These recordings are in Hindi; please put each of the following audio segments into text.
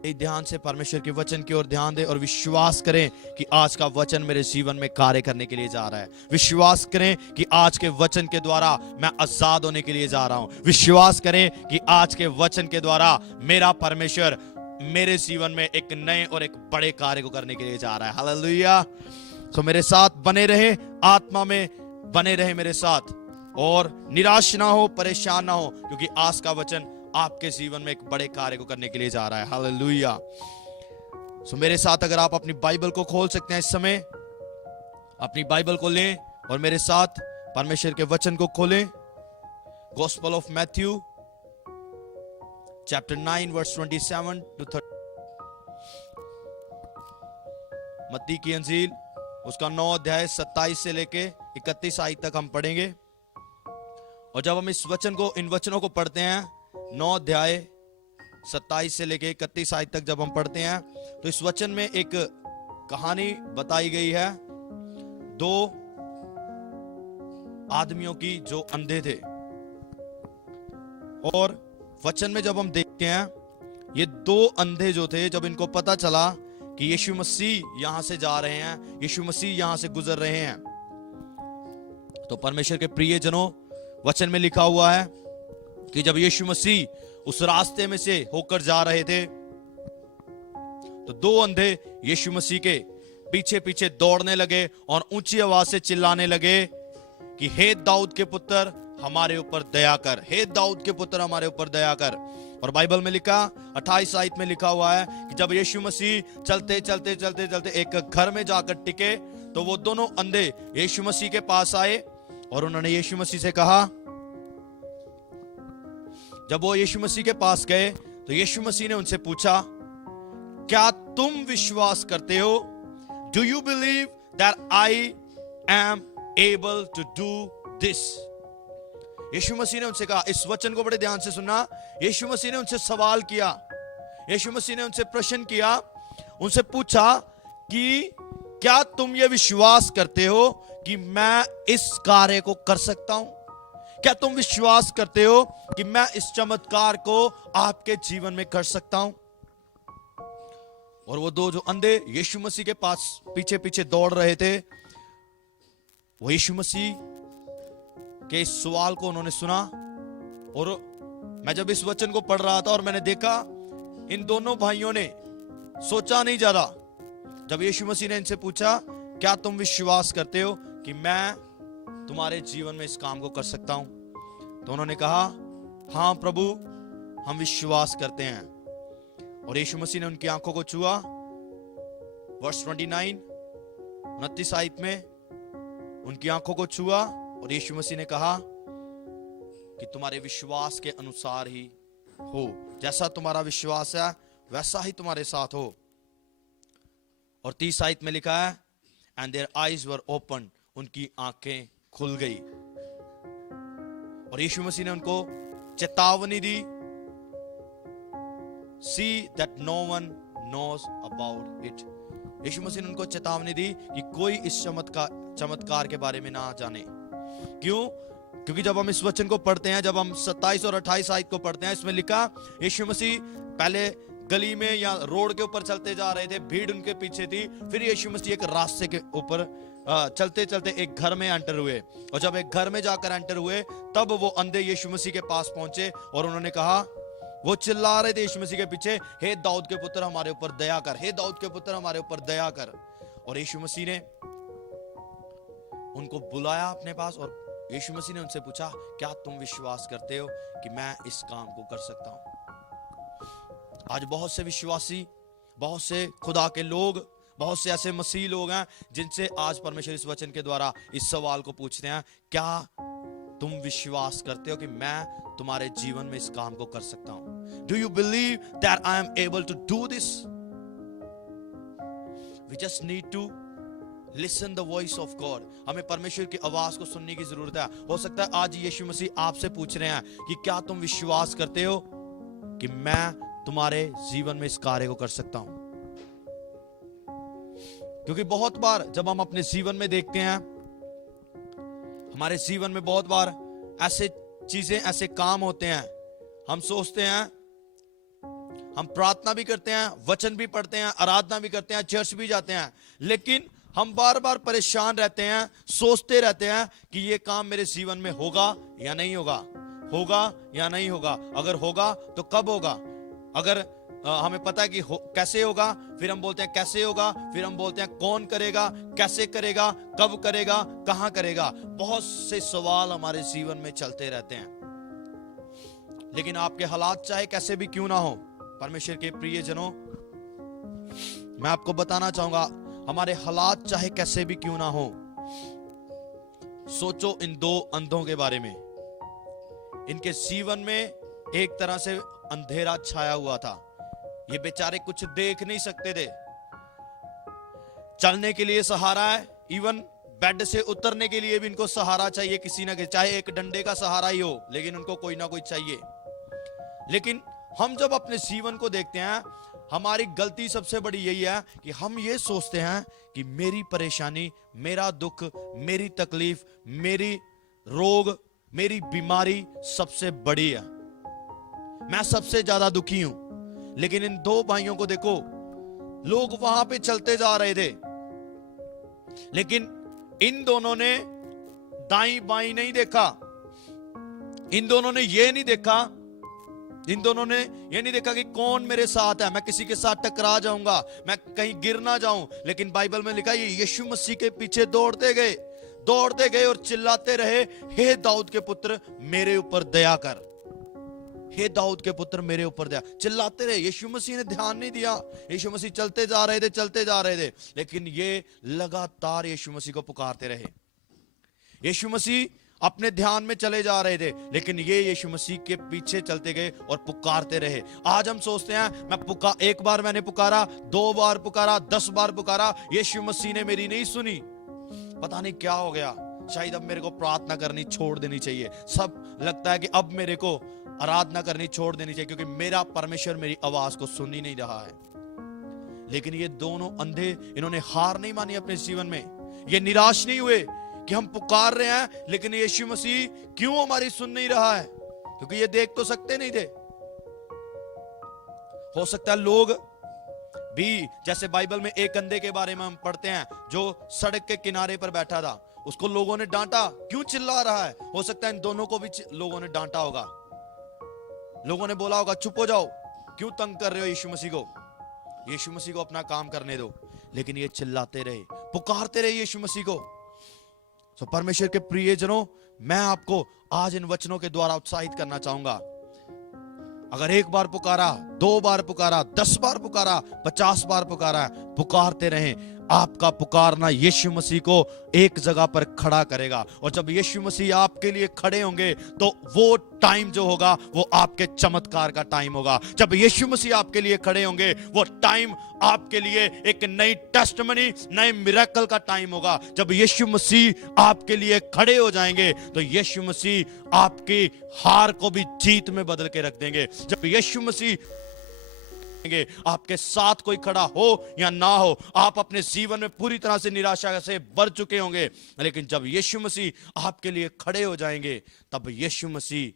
ध्यान से परमेश्वर के वचन की ओर ध्यान दें और विश्वास करें कि आज का वचन मेरे जीवन में कार्य करने के लिए जा रहा है। विश्वास करें कि आज के वचन के द्वारा मैं आजाद होने के लिए जा रहा हूं। विश्वास करें कि आज के वचन के द्वारा मेरा परमेश्वर मेरे जीवन में एक नए और एक बड़े कार्य को करने के लिए जा रहा है। हालेलुया। तो मेरे साथ बने रहे, आत्मा में बने रहे मेरे साथ, और निराश ना हो, परेशान ना हो, क्योंकि आज का वचन आपके जीवन में एक बड़े कार्य को करने के लिए जा रहा है। हालेलुया। सो मेरे साथ अगर आप अपनी बाइबल को खोल सकते हैं इस समय, अपनी बाइबल को लें और मेरे साथ परमेश्वर के वचन को खोलें। Gospel of Matthew chapter 9 verse 27 to 30। मत्ती की अंजील उसका 9 अध्याय 27 से लेके 31 आयत तक हम पढ़ेंगे। और जब हम इस वचन को, इन वचनों को पढ़ते हैं, 9 अध्याय 27 से लेके 31 आयत तक जब हम पढ़ते हैं, तो इस वचन में एक कहानी बताई गई है 2 आदमियों की जो अंधे थे। और वचन में जब हम देखते हैं, ये 2 अंधे जो थे, जब इनको पता चला कि यीशु मसीह यहां से जा रहे हैं, यीशु मसीह यहां से गुजर रहे हैं, तो परमेश्वर के प्रियजनों, वचन में लिखा हुआ है कि जब यीशु मसीह उस रास्ते में से होकर जा रहे थे, तो 2 अंधे यीशु मसीह के पीछे पीछे दौड़ने लगे और ऊंची आवाज से चिल्लाने लगे कि हे दाऊद के पुत्र हमारे ऊपर दया कर, हे दाऊद के पुत्र हमारे ऊपर दया कर। और बाइबल में लिखा 28 आयत में लिखा हुआ है कि जब यीशु मसीह चलते चलते चलते चलते एक घर में जाकर टिके, तो वो दोनों अंधे यीशु मसीह के पास आए और उन्होंने यीशु मसीह से कहा, जब वो यीशु मसीह के पास गए तो यीशु मसीह ने उनसे पूछा, क्या तुम विश्वास करते हो? Do you believe that I am able to do this? Yeshu Masih ने उनसे कहा, इस वचन को बड़े ध्यान से सुनना। यीशु मसीह ने उनसे सवाल किया, यीशु मसीह ने उनसे प्रश्न किया, उनसे पूछा कि क्या तुम ये विश्वास करते हो कि मैं इस कार्य को कर सकता हूं? क्या तुम विश्वास करते हो कि मैं इस चमत्कार को आपके जीवन में कर सकता हूं? और वो 2 जो अंधे यीशु मसीह के पास पीछे पीछे दौड़ रहे थे, वो यीशु मसीह के इस सवाल को उन्होंने सुना। और मैं जब इस वचन को पढ़ रहा था और मैंने देखा, इन दोनों भाइयों ने सोचा नहीं ज्यादा, जब यीशु मसीह ने इनसे पूछा, क्या तुम विश्वास करते हो कि मैं तुम्हारे जीवन में इस काम को कर सकता हूं? तो उन्होंने कहा, हां प्रभु, हम विश्वास करते हैं। और यीशु मसीह ने उनकी आंखों को छुआ। वर्स 29 आयत में उनकी आंखों को छुआ और यीशु मसीह ने कहा कि तुम्हारे विश्वास के अनुसार ही हो, जैसा तुम्हारा विश्वास है वैसा ही तुम्हारे साथ हो। और 30 आयत में लिखा है, and their eyes were open, उनकी आंखें खुल गई। और यीशु मसीह ने उनको चेतावनी दी, see that no one knows about it. Yeshu Masih ने उनको चेतावनी दी कि कोई इस चमत्कार के बारे में ना जाने। क्यों? क्योंकि जब हम इस वचन को पढ़ते हैं, जब हम 27 और 28 आयत को पढ़ते हैं, इसमें लिखा, यीशु मसीह पहले गली में या रोड के ऊपर चलते जा रहे थे, भीड़ उनके पीछे थी। फिर यीशु मसीह एक रास्ते के ऊपर चलते चलते एक घर में एंटर हुए, और जब एक घर में जाकर एंटर हुए, तब वो अंधे यीशु मसीह के पास पहुंचे और उन्होंने कहा, वो चिल्ला रहे थे यीशु मसीह के पीछे, हे दाऊद के पुत्र हमारे ऊपर दया कर, हे दाऊद के पुत्र हमारे ऊपर दया कर। और यीशु मसीह ने उनको बुलाया अपने पास और यीशु मसीह ने उनसे पूछा, क्या तुम विश्वास करते हो कि मैं इस काम को कर सकता हूं? आज बहुत से विश्वासी, बहुत से खुदा के लोग, बहुत से ऐसे मसीह लोग हैं जिनसे आज परमेश्वर इस वचन के द्वारा इस सवाल को पूछते हैं, क्या तुम विश्वास करते हो कि मैं तुम्हारे जीवन में इस काम को कर सकता हूं? Do you believe that I am able to do this? We just need to listen the voice of God. हमें परमेश्वर की आवाज को सुनने की जरूरत है। हो सकता है आज यीशु मसीह आपसे पूछ रहे हैं कि क्या तुम विश्वास करते हो कि मैं तुम्हारे जीवन में इस कार्य को कर सकता हूं? क्योंकि बहुत बार जब हम अपने जीवन में देखते हैं, हमारे जीवन में बहुत बार ऐसे चीजें, ऐसे काम होते हैं, हम सोचते हैं, हम प्रार्थना भी करते हैं, वचन भी पढ़ते हैं, आराधना भी करते हैं, चर्च भी जाते हैं, लेकिन हम बार बार परेशान रहते हैं, सोचते रहते हैं कि ये काम मेरे जीवन में होगा या नहीं होगा, होगा या नहीं होगा, अगर होगा तो कब होगा, अगर हमें पता है कि कैसे होगा, फिर हम बोलते हैं कैसे होगा, फिर हम बोलते हैं कौन करेगा, कैसे करेगा, कब करेगा, कहां करेगा। बहुत से सवाल हमारे जीवन में चलते रहते हैं। लेकिन आपके हालात चाहे कैसे भी क्यों ना हो, परमेश्वर के प्रियजनों, मैं आपको बताना चाहूंगा, हमारे हालात चाहे कैसे भी क्यों ना हो, सोचो इन दो अंधों के बारे में। इनके जीवन में एक तरह से अंधेरा छाया हुआ था। ये बेचारे कुछ देख नहीं सकते थे, चलने के लिए सहारा है, इवन बेड से उतरने के लिए भी इनको सहारा चाहिए किसी ना किसी, चाहे एक डंडे का सहारा ही हो, लेकिन उनको कोई ना कोई चाहिए। लेकिन हम जब अपने जीवन को देखते हैं, हमारी गलती सबसे बड़ी यही है कि हम ये सोचते हैं कि मेरी परेशानी, मेरा दुख, मेरी तकलीफ, मेरी रोग, मेरी बीमारी सबसे बड़ी है, मैं सबसे ज्यादा दुखी हूं। लेकिन इन दो भाइयों को देखो, लोग वहां पे चलते जा रहे थे, लेकिन इन दोनों ने दाईं बाईं नहीं देखा, इन दोनों ने ये नहीं देखा, इन दोनों ने ये नहीं देखा कि कौन मेरे साथ है, मैं किसी के साथ टकरा जाऊंगा, मैं कहीं गिर ना जाऊं। लेकिन बाइबल में लिखा है, ये यीशु मसीह के पीछे दौड़ते गए और चिल्लाते रहे, हे दाऊद के पुत्र मेरे ऊपर दया कर, हे दाऊद के पुत्र मेरे ऊपर दया। चिल्लाते रहे, यीशु मसीह ने ध्यान नहीं दिया, यीशु मसीह चलते जा रहे थे, लेकिन ये लगातार यीशु मसीह को पुकारते रहे। यीशु मसीह अपने ध्यान में चले जा रहे थे, लेकिन ये यीशु मसीह के पीछे चलते गए और पुकारते रहे। आज हम सोचते हैं, एक बार मैंने पुकारा, 2 बार पुकारा, 10 बार पुकारा, यीशु मसीह ने मेरी नहीं सुनी, पता नहीं क्या हो गया, शायद अब मेरे को प्रार्थना करनी छोड़ देनी चाहिए। सब लगता है कि अब मेरे को आराधना करनी छोड़ देनी चाहिए, क्योंकि मेरा परमेश्वर मेरी आवाज को सुन ही नहीं रहा है। लेकिन ये दोनों अंधे, इन्होंने हार नहीं मानी अपने जीवन में, ये निराश नहीं हुए कि हम पुकार रहे हैं लेकिन यीशु मसीह क्यों हमारी सुन नहीं रहा है, क्योंकि ये देख तो सकते नहीं थे। हो सकता है लोग भी, जैसे बाइबल में एक अंधे के बारे में हम पढ़ते हैं जो सड़क के किनारे पर बैठा था, उसको लोगों ने डांटा, क्यों चिल्ला रहा है। हो सकता है इन दोनों को भी लोगों ने डांटा होगा, लोगों ने बोला होगा चुप हो जाओ, क्यों तंग कर रहे हो यीशु मसीह को, यीशु मसीह को अपना काम करने दो। लेकिन ये चिल्लाते रहे, पुकारते रहे यीशु मसीह को। तो परमेश्वर के प्रियजनों, मैं आपको आज इन वचनों के द्वारा उत्साहित करना चाहूंगा। अगर एक बार पुकारा, 2 बार पुकारा, 10 बार पुकारा, 50 बार पुकारा, पुकारते रहें। आपका पुकारना यीशु मसीह को एक जगह पर खड़ा करेगा, और जब यीशु मसीह आपके लिए खड़े होंगे तो वो टाइम जो होगा वो आपके चमत्कार का टाइम होगा। जब यीशु मसीह आपके लिए खड़े होंगे, वो टाइम आपके लिए एक नई टेस्टमनी, नए मिरेकल का टाइम होगा। जब यीशु मसीह आपके लिए खड़े हो जाएंगे तो यीशु मसीह आपकी हार को भी जीत में बदल के रख देंगे। जब यीशु मसीह आपके साथ कोई खड़ा हो या ना हो, आप अपने जीवन में पूरी तरह से निराशा से भर चुके होंगे, लेकिन जब यीशु मसीह आपके लिए खड़े हो जाएंगे, तब यीशु मसीह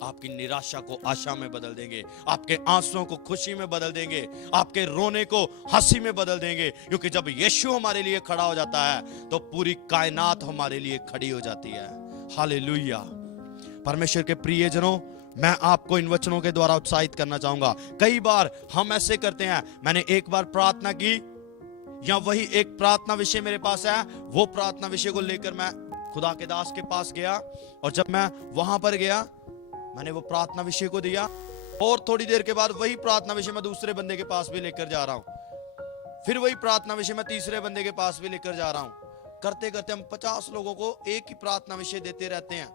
आपकी निराशा को आशा में बदल देंगे, आपके आंसुओं को खुशी में बदल देंगे, आपके रोने को हंसी में बदल देंगे। क्योंकि जब यीशु हमारे लिए खड़ा हो जाता है तो पूरी कायनात हमारे लिए खड़ी हो जाती है। हालेलुया। परमेश्वर के प्रियजनों, मैं आपको इन वचनों के द्वारा उत्साहित करना चाहूंगा। कई बार हम ऐसे करते हैं, मैंने एक बार प्रार्थना की, या वही एक प्रार्थना विषय मेरे पास है, वो प्रार्थना विषय को लेकर मैं खुदा के दास के पास गया, और जब मैं वहां पर गया, मैंने वो प्रार्थना विषय को दिया, और थोड़ी देर के बाद वही प्रार्थना विषय मैं दूसरे बंदे के पास भी लेकर जा रहा हूं, फिर वही प्रार्थना विषय मैं तीसरे बंदे के पास भी लेकर जा रहा हूं। करते करते हम 50 लोगों को एक ही प्रार्थना विषय देते रहते हैं,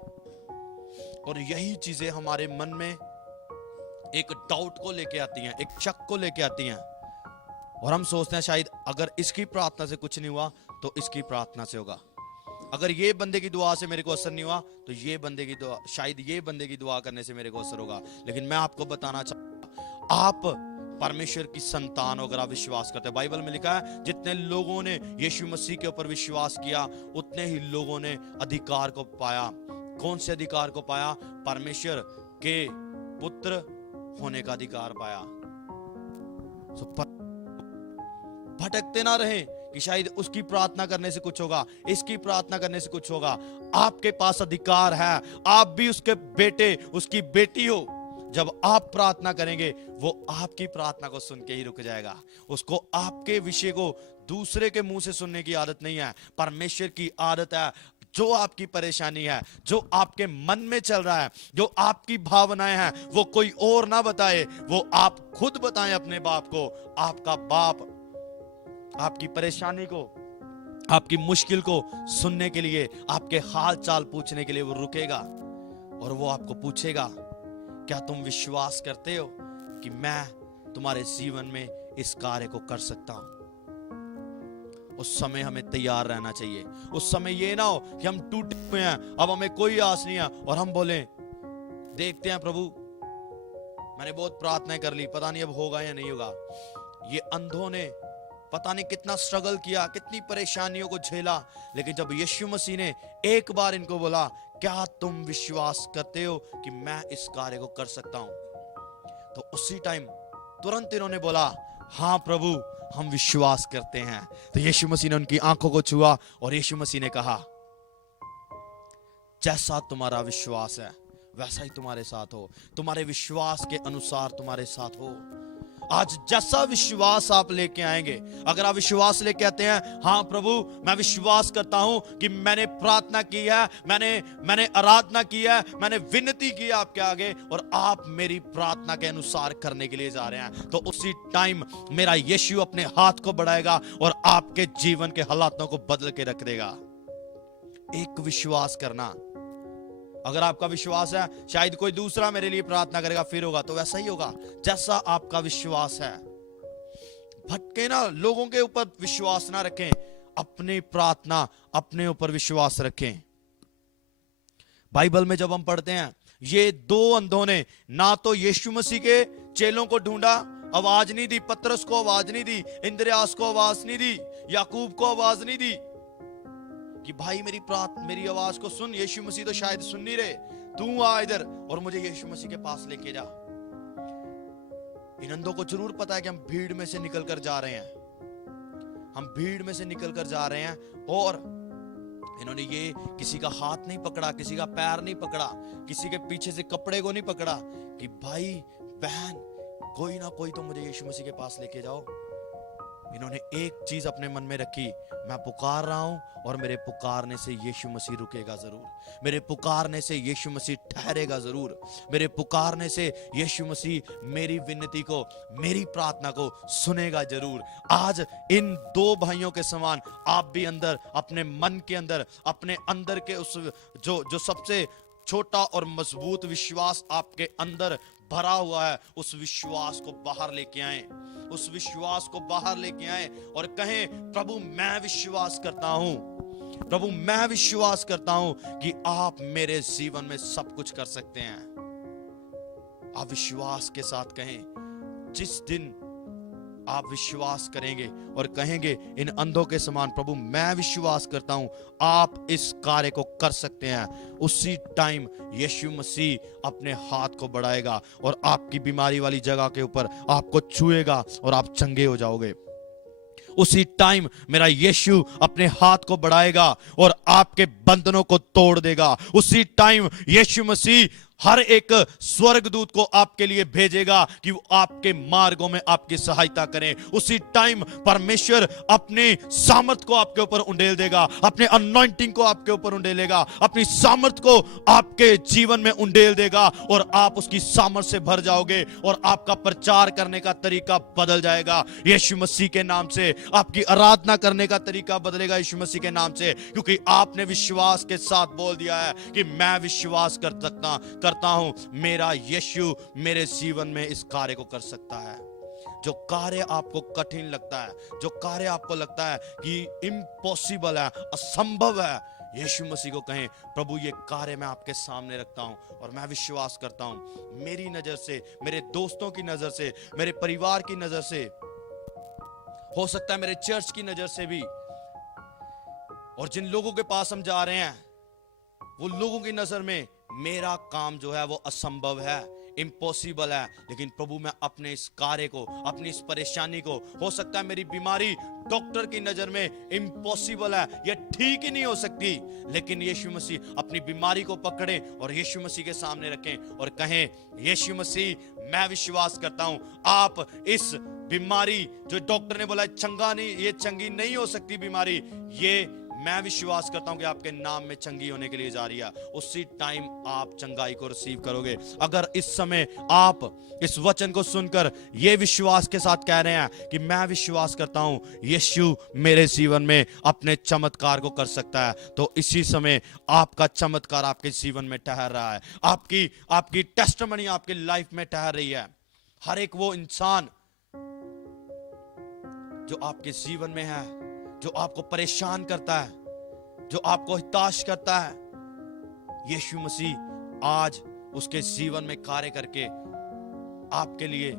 और यही चीजें हमारे मन में एक डाउट को लेके आती हैं, एक शक को लेके आती हैं, और हम सोचते हैं शायद अगर इसकी प्रार्थना से कुछ नहीं हुआ तो इसकी प्रार्थना से होगा, अगर ये बंदे की दुआ से मेरे को असर नहीं हुआ तो ये बंदे की दुआ, शायद ये बंदे की दुआ करने से मेरे को असर होगा। लेकिन मैं आपको बताना चाहूंगा, आप परमेश्वर की संतान हो अगर आप विश्वास करते हैं। बाइबल में लिखा है, जितने लोगों ने यीशु मसीह के ऊपर विश्वास किया, उतने ही लोगों ने अधिकार को पाया। कौन से अधिकार को पाया? परमेश्वर के पुत्र होने का अधिकार पाया। सो भटकते ना रहें कि शायद उसकी प्रार्थना करने से कुछ होगा, इसकी प्रार्थना करने से कुछ होगा। आपके पास अधिकार है, आप भी उसके बेटे उसकी बेटी हो। जब आप प्रार्थना करेंगे वो आपकी प्रार्थना को सुन के ही रुक जाएगा। उसको आपके विषय को दूसरे के मुंह से सुनने की आदत नहीं है, परमेश्वर की आदत है। जो आपकी परेशानी है, जो आपके मन में चल रहा है, जो आपकी भावनाएं हैं, वो कोई और ना बताए, वो आप खुद बताएं अपने बाप को। आपका बाप आपकी परेशानी को, आपकी मुश्किल को सुनने के लिए, आपके हाल चाल पूछने के लिए वो रुकेगा और वो आपको पूछेगा, क्या तुम विश्वास करते हो कि मैं तुम्हारे जीवन में इस कार्य को कर सकता हूं? उस समय हमें तैयार रहना चाहिए। उस समय ये ना हो कि हम टूटे हुए हैं, अब हमें कोई आस नहीं है और हम बोले देखते हैं प्रभु, मैंने बहुत प्रार्थनाएं कर ली, पता नहीं अब होगा या नहीं होगा। ये अंधों ने पता नहीं कितना स्ट्रगल किया, कितनी परेशानियों को झेला, लेकिन जब यीशु मसीह ने एक बार इनको बोला, क्या तुम विश्वास करते हो कि मैं इस कार्य को कर सकता हूं, तो उसी टाइम तुरंत इन्होंने बोला, हाँ प्रभु हम विश्वास करते हैं। तो यीशु मसीह ने उनकी आंखों को छुआ और यीशु मसीह ने कहा, जैसा तुम्हारा विश्वास है वैसा ही तुम्हारे साथ हो, तुम्हारे विश्वास के अनुसार तुम्हारे साथ हो। आज जैसा विश्वास आप लेके आएंगे, अगर आप विश्वास लेके आते हैं, हाँ प्रभु मैं विश्वास करता हूं कि मैंने प्रार्थना की है, मैंने आराधना की है, मैंने विनती की है आपके आगे, और आप मेरी प्रार्थना के अनुसार करने के लिए जा रहे हैं, तो उसी टाइम मेरा यीशु अपने हाथ को बढ़ाएगा और आपके जीवन के हालातों को बदल के रख देगा। एक विश्वास करना, अगर आपका विश्वास है शायद कोई दूसरा मेरे लिए प्रार्थना करेगा फिर होगा, तो वैसा ही होगा जैसा आपका विश्वास है। भटके ना, लोगों के ऊपर विश्वास ना रखें, अपनी प्रार्थना अपने ऊपर विश्वास रखें। बाइबल में जब हम पढ़ते हैं, ये दो अंधों ने ना तो यीशु मसीह के चेलों को ढूंढा, आवाज नहीं दी, पतरस को आवाज नहीं दी, इंद्रियास को आवाज नहीं दी, याकूब को आवाज नहीं दी कि भाई मेरी आवाज को सुन। यीशु मसीह तो शायद सुन नहीं रहे, तू आ इधर और मुझे यीशु मसीह के पास लेके जा। इन अंधों को जरूर पता है कि हम भीड़ में से निकल कर जा रहे हैं, हम भीड़ में से निकल कर जा रहे हैं, और इन्होंने ये किसी का हाथ नहीं पकड़ा, किसी का पैर नहीं पकड़ा, किसी के पीछे से कपड़े को नहीं पकड़ा कि भाई बहन कोई ना कोई तो मुझे यीशु मसीह के पास लेके जाओ। इन्होंने एक चीज अपने मन में रखी, मैं पुकार रहा हूं और मेरे पुकारने से यीशु मसीह रुकेगा जरूर, मेरे पुकारने से यीशु मसीह ठहरेगा जरूर, मेरे पुकारने से यीशु मसीह मेरी विनती को, मेरी प्रार्थना को सुनेगा जरूर। आज इन दो भाइयों के समान आप भी अंदर, अपने मन के अंदर, अपने अंदर के उस जो सबसे छोटा और मजबूत विश्वास आपके अंदर भरा हुआ है, उस विश्वास को बाहर लेके आए, उस विश्वास को बाहर लेके आए और कहें, प्रभु मैं विश्वास करता हूं, प्रभु मैं विश्वास करता हूं कि आप मेरे जीवन में सब कुछ कर सकते हैं। आप विश्वास के साथ कहें। जिस दिन आप विश्वास करेंगे और कहेंगे इन अंधों के समान, प्रभु मैं विश्वास करता हूं आप इस कार्य को कर सकते हैं, उसी टाइम यीशु मसीह अपने हाथ को बढ़ाएगा और आपकी बीमारी वाली जगह के ऊपर आपको छुएगा और आप चंगे हो जाओगे। उसी टाइम मेरा यीशु अपने हाथ को बढ़ाएगा और आपके बंधनों को तोड़ देगा। उसी टाइम यीशु मसीह हर एक स्वर्गदूत को आपके लिए भेजेगा कि वो आपके मार्गों में आपकी सहायता करें। उसी टाइम परमेश्वर अपने सामर्थ को आपके ऊपर उंडेल देगा, अपने अनॉइंटिंग को आपके ऊपर उंडेलेगा, अपनी सामर्थ को आपके जीवन में उंडेल देगा और आप उसकी सामर्थ से भर जाओगे और आपका प्रचार करने का तरीका बदल जाएगा यीशु मसीह के नाम से। आपकी आराधना करने का तरीका बदलेगा यीशु मसीह के नाम से, क्योंकि आपने विश्वास के साथ बोल दिया है कि मैं विश्वास करता हूं मेरा यीशु मेरे जीवन में इस कार्य को कर सकता है। जो कार्य आपको कठिन लगता है, जो कार्य आपको लगता है कि इम्पॉसिबल है, असंभव है, यीशु मसीह को कहें, प्रभु ये कार्य मैं आपके सामने रखता हूं और मैं विश्वास करता हूं मेरी नजर से, मेरे दोस्तों की नजर से, मेरे परिवार की नजर से, हो सकता है मेरे चर्च की नजर से भी, और जिन लोगों के पास हम जा रहे हैं वो लोगों की नजर में मेरा काम जो है वो असंभव है, इम्पॉसिबल है, लेकिन प्रभु मैं अपने इस कार्य को, अपनी इस परेशानी को, हो सकता है मेरी बीमारी डॉक्टर की नजर में इम्पॉसिबल है, ये ठीक ही नहीं हो सकती, लेकिन यीशु मसीह अपनी बीमारी को पकड़ें और यीशु मसीह के सामने रखें और कहें, यीशु मसीह मैं विश्वास करता हूं आप इस बीमारी जो डॉक्टर ने बोला चंगा नहीं, ये चंगी नहीं हो सकती बीमारी, ये मैं विश्वास करता हूं कि आपके नाम में चंगी होने के लिए जा रही है, उसी टाइम आप चंगाई को रिसीव करोगे। अगर इस समय आप इस वचन को सुनकर ये विश्वास के साथ कह रहे हैं कि मैं विश्वास करता हूं यीशु मेरे जीवन में अपने चमत्कार को कर सकता है, तो इसी समय आपका चमत्कार आपके जीवन में ठहर रहा है, आपकी टेस्टिमनी आपकी लाइफ में ठहर रही है। हर एक वो इंसान जो आपके जीवन में है, जो आपको परेशान करता है, जो आपको हताश करता है, यीशु मसीह आज उसके जीवन में कार्य करके आपके लिए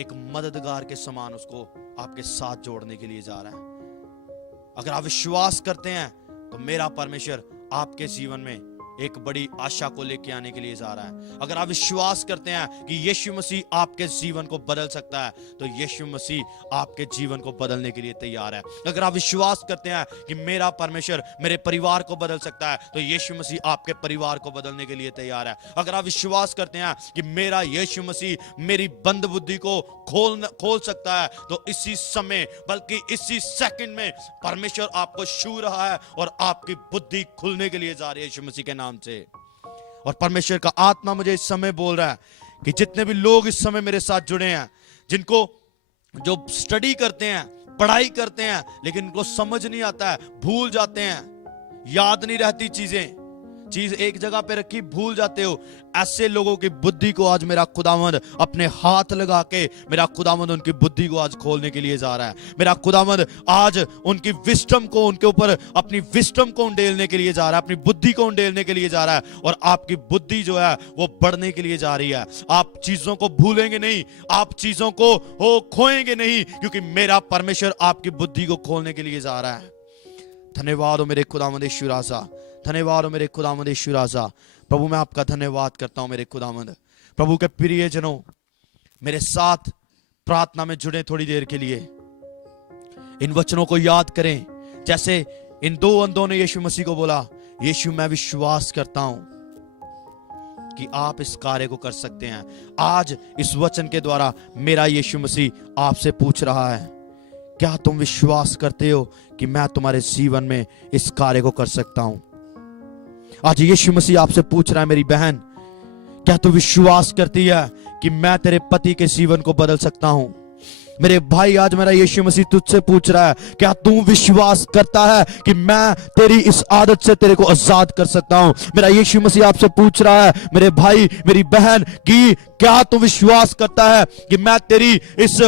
एक मददगार के समान उसको आपके साथ जोड़ने के लिए जा रहा है। अगर आप विश्वास करते हैं तो मेरा परमेश्वर आपके जीवन में एक बड़ी आशा को लेके आने के लिए जा रहा है। अगर आप विश्वास करते हैं कि यीशु मसीह आपके जीवन को बदल सकता है, तो यीशु मसीह आपके जीवन को बदलने के लिए तैयार है। अगर आप विश्वास करते हैं कि मेरा परमेश्वर मेरे परिवार को बदल सकता है, तो यीशु मसीह आपके परिवार को बदलने के लिए तैयार है। अगर आप विश्वास करते हैं कि मेरा यीशु मसीह मेरी बंद बुद्धि को खोल सकता है, तो इसी समय बल्कि इसी सेकंड में परमेश्वर आपको छू रहा है और आपकी बुद्धि खुलने के लिए जा रही है यीशु मसीह के नाम से। और परमेश्वर का आत्मा मुझे इस समय बोल रहा है कि जितने भी लोग इस समय मेरे साथ जुड़े हैं, जिनको जो स्टडी करते हैं, पढ़ाई करते हैं, लेकिन उनको समझ नहीं आता है, भूल जाते हैं, याद नहीं रहती चीज एक जगह पे रखी भूल जाते हो, ऐसे लोगों की बुद्धि को आज मेरा खुदावंद अपने हाथ लगा के मेरा खुदावंद उनकी बुद्धि को आज खोलने के लिए जा रहा है। मेरा खुदावंद आज उनकी विस्डम को, उनके ऊपर अपनी विस्डम को उंडेलने के लिए जा रहा है, अपनी बुद्धि को उंडेलने के लिए जा रहा है, और आपकी बुद्धि जो है वो बढ़ने के लिए जा रही है। आप चीजों को भूलेंगे नहीं, आप चीजों को खोएंगे नहीं, क्योंकि मेरा परमेश्वर आपकी बुद्धि को खोलने के लिए जा रहा है। धन्यवाद हो मेरे खुदावंद यीशु राजा, धन्यवाद हो मेरे खुदावंद यीशु राजा। प्रभु मैं आपका धन्यवाद करता हूं मेरे खुदावंद। प्रभु के प्रियजनों, मेरे साथ प्रार्थना में जुड़े थोड़ी देर के लिए, इन वचनों को याद करें, जैसे इन दो अंधों ने यीशु मसीह को बोला, यीशु मैं विश्वास करता हूं कि आप इस कार्य को कर सकते हैं। आज इस वचन के द्वारा मेरा यीशु मसीह आपसे पूछ रहा है, क्या तुम विश्वास करते हो कि मैं तुम्हारे जीवन में इस कार्य को कर सकता हूं? आज यीशु मसीह आपसे पूछ रहा है, मेरी बहन, क्या तू विश्वास करती है कि मैं तेरे पति के जीवन को बदल सकता हूं? मेरे भाई, आज मेरा यीशु मसीह तुझसे पूछ रहा है, क्या तू विश्वास करता है कि मैं तेरी इस आदत से तेरे को आजाद कर सकता हूं? मेरा यीशु मसीह आपसे पूछ रहा है, मेरे भाई मेरी बहन, कि क्या तू विश्वास करता है कि मैं तेरी इस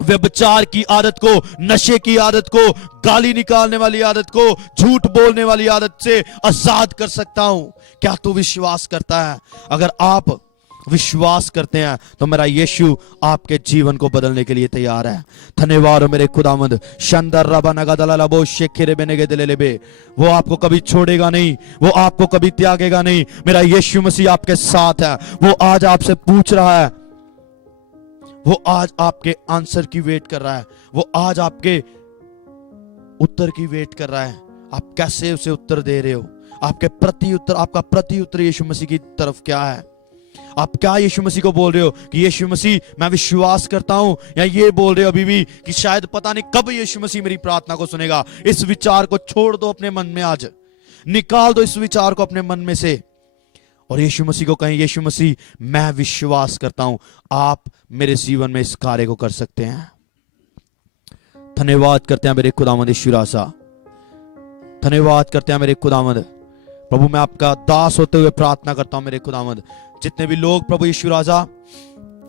व्यभिचार की आदत को, नशे की आदत को, गाली निकालने वाली आदत को, झूठ बोलने वाली आदत से आजाद कर सकता हूं? क्या तू विश्वास करता है? अगर आप विश्वास करते हैं तो मेरा यीशु आपके जीवन को बदलने के लिए तैयार है। धन्यवाद हो मेरे खुदावंद। शंदर रबा नगदललबो शेखरे बेनेगे दिलेबे, वो आपको कभी छोड़ेगा नहीं, वो आपको कभी त्यागेगा नहीं। मेरा यीशु मसीह आपके साथ है। वो आज आपसे पूछ रहा है, वो आज आपके आंसर की वेट कर रहा है, वो आज आपके उत्तर की वेट कर रहा है। आप कैसे उसे उत्तर दे रहे हो? आपके प्रति उत्तर, आपका प्रति उत्तर यीशु मसीह की तरफ क्या है? आप क्या यीशु मसीह को बोल रहे हो कि यीशु मसीह मैं विश्वास करता हूं, या ये बोल रहे हो अभी भी कि शायद पता नहीं कब यीशु मसीह मेरी प्रार्थना को सुनेगा? इस विचार को छोड़ दो अपने मन में, आज निकाल दो इस विचार को अपने मन में से, और यीशु मसीह को कहें, यीशु मसीह मैं विश्वास करता हूं आप मेरे जीवन में इस कार्य को कर सकते हैं। धन्यवाद करते हैं मेरे खुदावंद यीशु राजा, धन्यवाद करते हैं मेरे खुदावंद। प्रभु मैं आपका दास होते हुए प्रार्थना करता हूं मेरे खुदावंद, जितने भी लोग प्रभु यीशु राजा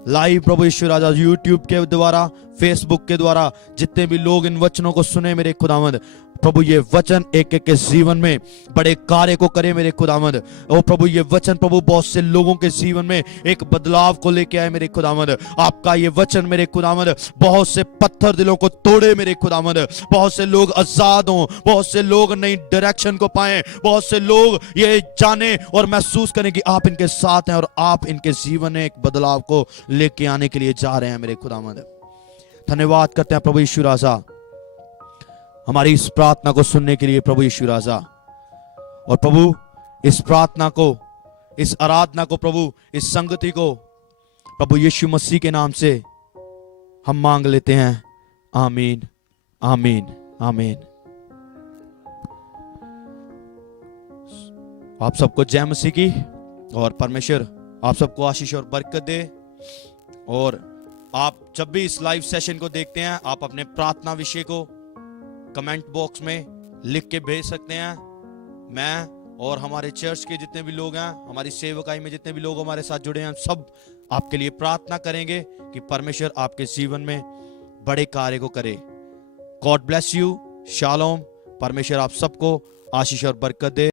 लाइव, प्रभु यीशु राजा यूट्यूब के द्वारा, फेसबुक के द्वारा, जितने भी लोग इन वचनों को सुने मेरे खुदावंद, प्रभु ये वचन एक एक के जीवन में बड़े कार्य को करे मेरे खुदावंद। ओ प्रभु ये वचन प्रभु बहुत से लोगों के जीवन में एक बदलाव को लेके आए मेरे खुदावंद। आपका ये वचन मेरे खुदावंद बहुत से पत्थर दिलों को तोड़े मेरे खुदावंद। बहुत से लोग आजाद हों, बहुत से लोग नई डायरेक्शन को पाएं, बहुत से लोग ये जाने और महसूस करें कि आप इनके साथ हैं और आप इनके जीवन में एक बदलाव को लेके आने के लिए जा रहे हैं मेरे खुदावंद। धन्यवाद करते हैं प्रभु यीशु राजा हमारी इस प्रार्थना को सुनने के लिए प्रभु यीशु राजा। और प्रभु इस प्रार्थना को, इस आराधना को प्रभु, इस संगति को प्रभु यीशु मसीह के नाम से हम मांग लेते हैं। आमीन, आमीन, आमीन। आप सबको जय मसीह की, और परमेश्वर आप सबको आशीष और बरकत दे। और आप जब भी इस लाइव सेशन को देखते हैं, आप अपने प्रार्थना विषय को कमेंट बॉक्स में लिख के भेज सकते हैं। मैं और हमारे चर्च के जितने भी लोग हैं, हमारी सेवकाई में जितने भी लोग हमारे साथ जुड़े हैं, सब आपके लिए प्रार्थना करेंगे कि परमेश्वर आपके जीवन में बड़े कार्य को करे। God bless you. शालोम। परमेश्वर आप सबको आशीष और बरकत दे।